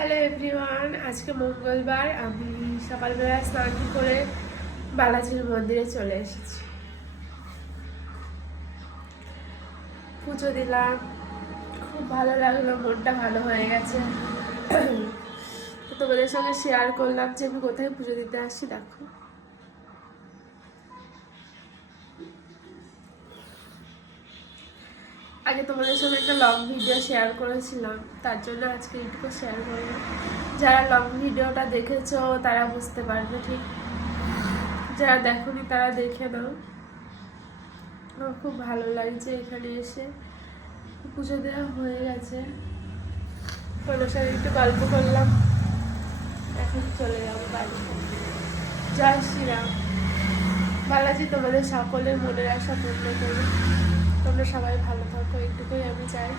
Hello everyone, আজকে মঙ্গলবার। আমি সকালবেলা স্নান করে বালাজির মন্দিরে চলে এসেছি। পুজো দিলাম, খুব ভালো লাগলো, মনটা ভালো হয়ে গেছে। তো তোমাদের সঙ্গে শেয়ার করলাম যে আমি কোথায় পুজো দিতে আসছি। দেখো, আগে তোমাদের সঙ্গে একটা লং ভিডিও শেয়ার করেছিলাম, তার জন্য আজকে এইটুকু শেয়ার করলাম। যারা লং ভিডিওটা দেখেছো তারা বুঝতে পারবে, ঠিক যারা দেখোনি তারা দেখে নাও। আমার খুব ভালো লাগছে এখানে এসে। পুজো দেওয়া হয়ে গেছে, ওনার সাথে একটু গল্প করলাম, এখন চলে যাবো বাড়িতে। জয় শ্রীরাম। বালাজি তোমাদের সকলের মনের আশা পূর্ণ করুন। তোমরা সবাই ভালো থাকো, এইটুকুই আমি চাই।